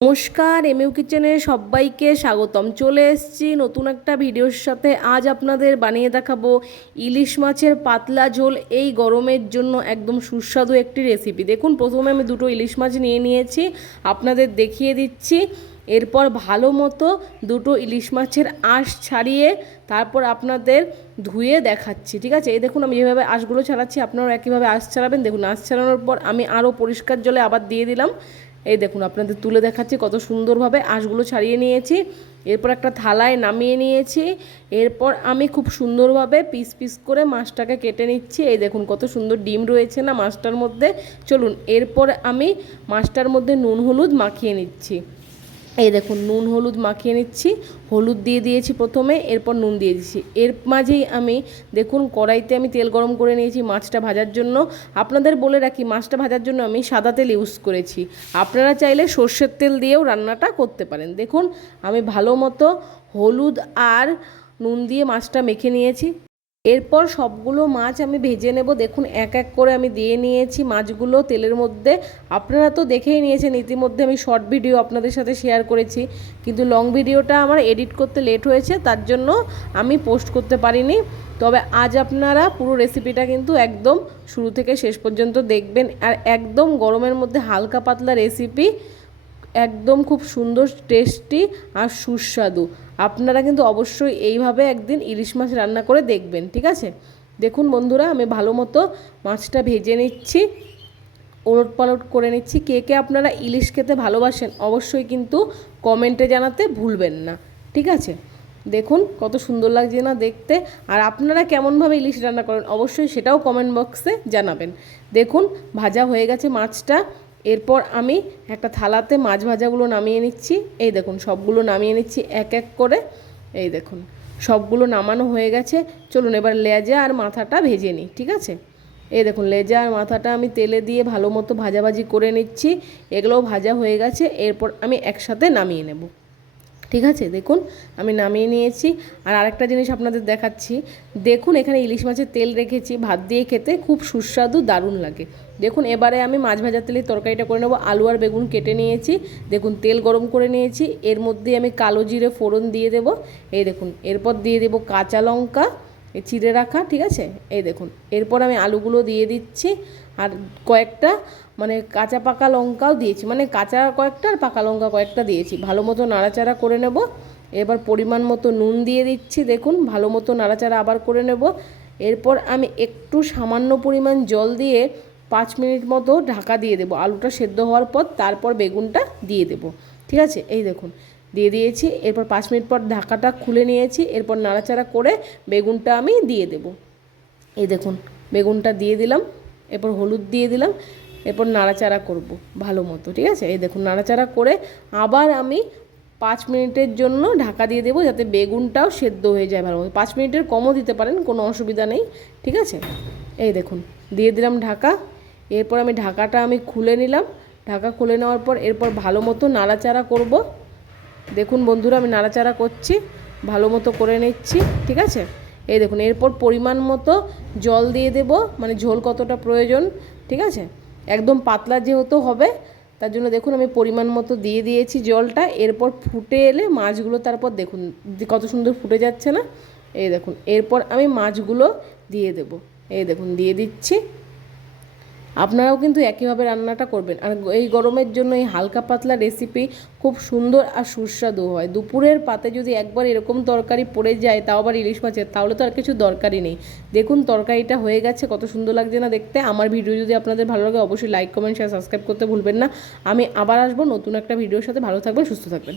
নমস্কার এমইউ কিচেনে সবাইকে স্বাগতম। চলে এসেছি নতুন একটা ভিডিওর সাথে। আজ আপনাদের বানিয়ে দেখাবো ইলিশ মাছের পাতলা ঝোল। এই গরমের জন্য একদম সুস্বাদু একটি রেসিপি দেখুন, প্রথমে আমি দুটো ইলিশ মাছ নিয়ে নিয়েছি, আপনাদের দেখিয়ে দিচ্ছি। এরপর ভালো মতো দুটো ইলিশ মাছের আঁশ ছাড়িয়ে তারপর আপনাদের ধুয়ে দেখাচ্ছি, ঠিক আছে? এই দেখুন, আমি যেভাবে আঁশগুলো ছাড়াচ্ছি, আপনারাও একইভাবে আঁশ ছাড়াবেন। দেখুন, আঁশ ছাড়ানোর পর আমি আরও পরিষ্কার জলে আবার দিয়ে দিলাম। এই দেখুন, আপনাদের তুলে দেখাচ্ছি কত সুন্দরভাবে আঁশগুলো ছাড়িয়ে নিয়েছি। এরপর একটা থালায় নামিয়ে নিয়েছি। এরপর আমি খুব সুন্দরভাবে পিস পিস করে মাছটাকে কেটে নিচ্ছি। এই দেখুন, কত সুন্দর ডিম রয়েছে না মাছটার মধ্যে। চলুন, এরপর আমি মাছটার মধ্যে নুন, হলুদ মাখিয়ে নিচ্ছি। এই দেখুন, নুন, হলুদ মাখিয়ে নিচ্ছি। হলুদ দিয়ে দিয়েছি প্রথমে, এরপর নুন দিয়ে দিচ্ছি। এর মাঝেই আমি, দেখুন, কড়াইতে আমি তেল গরম করে নিয়েছি মাছটা ভাজার জন্য। আপনাদের বলে রাখি, মাছটা ভাজার জন্য আমি সাদা তেল ইউজ করেছি। আপনারা চাইলে সর্ষের তেল দিয়েও রান্নাটা করতে পারেন। দেখুন, আমি ভালো মতো হলুদ আর নুন দিয়ে মাছটা মেখে নিয়েছি। এরপর সবগুলো মাছ আমি ভেজে নেব। দেখুন, এক এক করে আমি দিয়ে নিয়েছি মাছগুলো তেলের মধ্যে। আপনারা তো দেখেই নিয়েছেন, ইতিমধ্যে আমি শর্ট ভিডিও আপনাদের সাথে শেয়ার করেছি। কিন্তু লং ভিডিওটা আমার এডিট করতে লেট হয়েছে, তার জন্য আমি পোস্ট করতে পারিনি। তবে আজ আপনারা পুরো রেসিপিটা কিন্তু একদম শুরু থেকে শেষ পর্যন্ত দেখবেন। আর একদম গরমের মধ্যে হালকা পাতলা রেসিপি একদম খুব সুন্দর টেস্টি আর সুস্বাদু। আপনারা কিন্তু অবশ্যই এইভাবে একদিন ইলিশ মাছ রান্না করে দেখবেন, ঠিক আছে? দেখুন বন্ধুরা, আমি ভালো মতো মাছটা ভেজে নিচ্ছি, ওলট পালট করে নিচ্ছি। কে কে আপনারা ইলিশ খেতে ভালোবাসেন অবশ্যই কিন্তু কমেন্টে জানাতে ভুলবেন না, ঠিক আছে? দেখুন কত সুন্দর লাগছে না দেখতে। আর আপনারা কেমনভাবে ইলিশ রান্না করেন অবশ্যই সেটাও কমেন্ট বক্সে জানাবেন। দেখুন ভাজা হয়ে গেছে মাছটা। এরপর আমি একটা থালাতে মাছ ভাজাগুলো নামিয়ে নিচ্ছি। এই দেখুন, সবগুলো নামিয়ে নিচ্ছি এক এক করে। এই দেখুন, সবগুলো নামানো হয়ে গেছে। চলুন এবার লেজা আর মাথাটা ভেজে নিই, ঠিক আছে? এই দেখুন, লেজা আর মাথাটা আমি তেলে দিয়ে ভালো মতো ভাজাভাজি করে নিচ্ছি। এগুলোও ভাজা হয়ে গেছে। এরপর আমি একসাথে নামিয়ে নেব। ঠিক আছে? দেখুন, আমি নামিয়ে নিয়েছি। আর আরেকটা জিনিস আপনাদের দেখাচ্ছি। দেখুন, এখানে ইলিশ মাছের তেল রেখেছি। ভাত দিয়ে খেতে খুব সুস্বাদু, দারুণ লাগে। দেখুন, এবারে আমি মাছ ভাজার তেলের তরকারিটা করে নেব। আলু আর বেগুন কেটে নিয়েছি। দেখুন, তেল গরম করে নিয়েছি। এর মধ্যে আমি কালো জিরে ফোড়ন দিয়ে দেব। এই দেখুন, এরপর দিয়ে দেব কাঁচা লঙ্কা চিড়ে রাখা, ঠিক আছে? এই দেখুন, এরপর আমি আলুগুলো দিয়ে দিচ্ছি। আর কয়েকটা মানে কাঁচা পাকা লঙ্কাও দিয়েছি। মানে কাঁচা কয়েকটা আর পাকা লঙ্কা কয়েকটা দিয়েছি। ভালো মতো নাড়াচাড়া করে নেব। এবার পরিমাণ মতো নুন দিয়ে দিচ্ছি, দেখুন। ভালো মতো নাড়াচাড়া আবার করে নেব। এরপর আমি একটু সামান্য পরিমাণ জল দিয়ে পাঁচ মিনিট মতো ঢাকা দিয়ে দেবো। আলুটা সেদ্ধ হওয়ার পর তারপর বেগুনটা দিয়ে দেব। ঠিক আছে? এই দেখুন, দিয়ে দিয়েছি। এরপর পাঁচ মিনিট পর ঢাকাটা খুলে নিয়েছি। এরপর নাড়াচাড়া করে বেগুনটা আমি দিয়ে দেব। এই দেখুন, বেগুনটা দিয়ে দিলাম। এরপর হলুদ দিয়ে দিলাম, এরপর নাড়াচাড়া করব ভালো মতো, ঠিক আছে? এই দেখুন, নাড়াচাড়া করে আবার আমি পাঁচ মিনিটের জন্য ঢাকা দিয়ে দেবো যাতে বেগুনটাও সেদ্ধ হয়ে যায় ভালো মতো। পাঁচ মিনিটের কমও দিতে পারেন, কোনো অসুবিধা নেই, ঠিক আছে? এই দেখুন, দিয়ে দিলাম ঢাকা, এরপর আমি ঢাকাটা আমি খুলে নিলাম। ঢাকা খুলে নেওয়ার পর এরপর ভালো মতো নাড়াচাড়া করব। দেখুন বন্ধুরা, আমি নাড়াচাড়া করছি, ভালো মতো করে নিচ্ছি, ঠিক আছে? এই দেখুন, এরপর পরিমাণ মতো জল দিয়ে দেব মানে ঝোল কতটা প্রয়োজন, ঠিক আছে? একদম পাতলা যেহেতু হবে, তার জন্য দেখুন আমি পরিমাণ মতো দিয়ে দিয়েছি জলটা, এরপর ফুটে এলে মাছগুলো তারপর দেখুন, কত সুন্দর ফুটে যাচ্ছে না? এই দেখুন, এরপর আমি মাছগুলো দিয়ে দেব, এই দেখুন, দিয়ে দিচ্ছি। আপনারাও কিন্তু একইভাবে রান্নাটা করবেন। আর এই গরমের জন্য এই হালকা পাতলা রেসিপি খুব সুন্দর আর সুস্বাদু হয়। দুপুরের পাতে যদি একবার এরকম তরকারি পড়ে যায়, তাও আবার ইলিশ মাছের, তাহলে তো আর কিছু দরকারই নেই। দেখুন তরকারিটা হয়ে গেছে, কত সুন্দর লাগছে না দেখতে। আমার ভিডিও যদি আপনাদের ভালো লাগে, অবশ্যই লাইক কমেন্ট শেয়ার সাবস্ক্রাইব করতে ভুলবেন না। আমি আবার আসব নতুন একটা ভিডিওর সাথে। ভালো থাকবেন, সুস্থ থাকবেন।